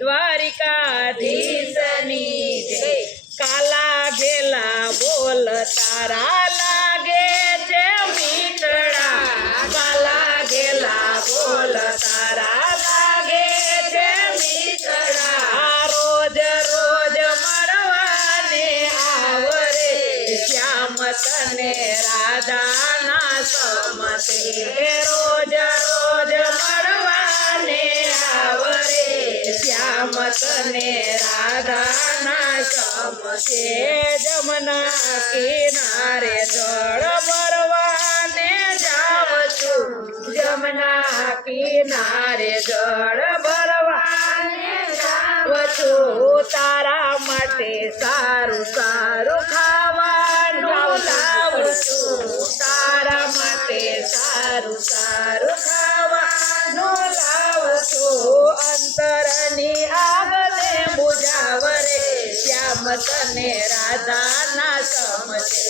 દ્વારિકાધીશની જય। કાલા ઘેલા બોલ તારા લાગે છે મીઠડા, કાલા ઘેલા બોલ તારા લાગે છે મીઠડા। રોજ રોજ મળવાને આવરે શ્યામ તને રાધાના સમતે, રોજ રોજ મળવાને આવરે શ્યામ તને રાધાના સમતે। જમના કિનારે જળ ભરવાને જાઉં છું, જમના કિનારે જળ ભરવાને જાઉં છું। તારા માટે સારું સારું ખાવાનું લાવું છું, તારા માટે સારું સારું ખાવાનું લાવું છું। અંતરની આગને બુજાવરે શ્યામ તને રાધાના સમજે,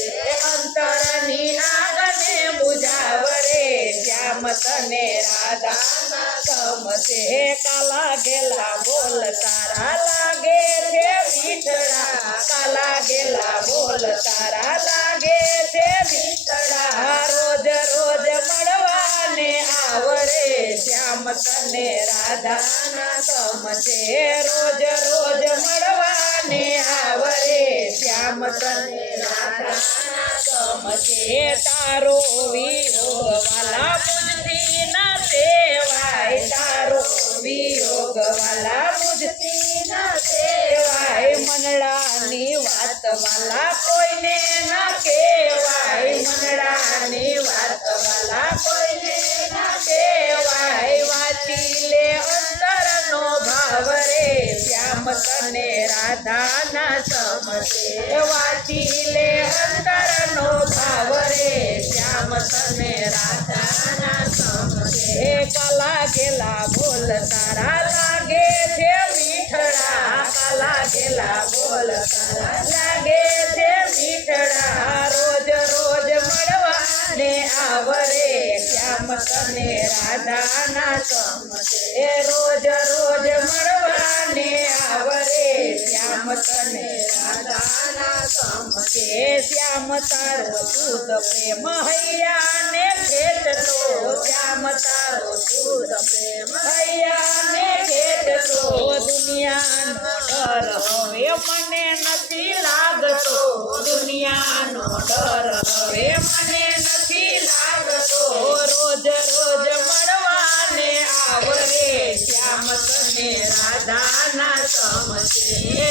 અંતરની આગને બુજાવરે શ્યામ તને રાધાના સમજે। કાલા ઘેલા બોલ તારા લાગે છે મીઠડા, કાલા ઘેલા બોલ તારા લાગે છે મીઠડા। રોજ રોજ મળવાને આવરે શ્યામ તને રાધાના સમજે, રોજ રોજ મળવાને આવરે શ્યામ તને રાધાના સમજે। તારો વિયોગ વાલા મુજથી ના સેવાય, તારો વિયોગ વાલા મુજથી ના સેવાય। મનડાની વાત વાલા કોઈને ના કહેવાય, મનડાની વાત વાલા કોઈને ના કહેવાય। વાંચી લે અંતરનો ભાવ રે શ્યામ તને રાધાના સમજે, વાંચી લે અંતરનો ભાવ રે શ્યામ તને રાધાના સમજે। કાલા ઘેલા બોલ તારા લાગે છે મીઠડા, કાલા ઘેલા બોલ તારા લાગે છે મીઠડા। રોજ રોજ મળવાને આવરે શ્યામ તને રાધાના સમજે, રોજ રોજ મળવાને આવરે શ્યામ તને રાધાના સમજે। શ્યામ તારો શુદ્ધ પ્રેમ હૈયાને ખેંચતો, શ્યામ તારો શુદ્ધ પ્રેમ હૈયાને ખેંચતો। દુનિયાનો ડર હવે મને નથી લાગતો, દુનિયાનો ડર હવે મને નથી લાગતો। રોજ રોજ મળવાને આવરે શ્યામ તને રાધાના સમજે,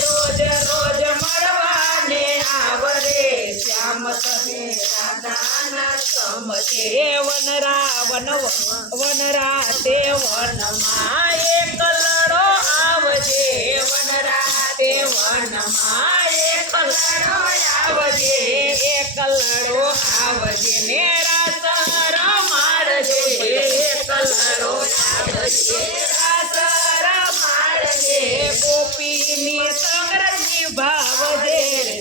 રોજ રોજ મળવાને આવરે શ્યામ તને રાધાના સમજે। વનરાતે વનમાં એકલડો આવજે, વનરાતે વનમાં એકલડો આવજે, એકલડો આવજે ને રાસ રમાડજે, એકલડો આવજે રાસ રમાડજે। ગોપીની સંગ્રહની ભાવજે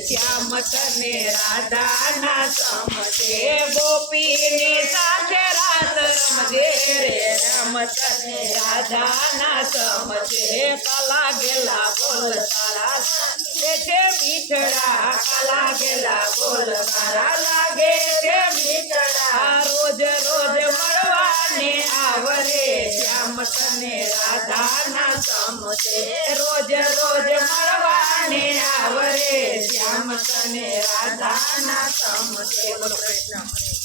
શ્યામ તને રાધાના સમજે, ગોપીની સાથે રાસ રમજે રે રામ તને રાધાના સમજે। કાલા ઘેલા બોલ તારા લાગે છે મીઠડા, કાલા ઘેલા બોલ તારા લાગે છે મીઠડા। રોજ રોજ મળવાને આવરે શ્યામ તને રાધાના સમજે, રોજ રોજ મળવાને આવરે શ્યામ તને રાધાના સમજે। બોલો કૃષ્ણ।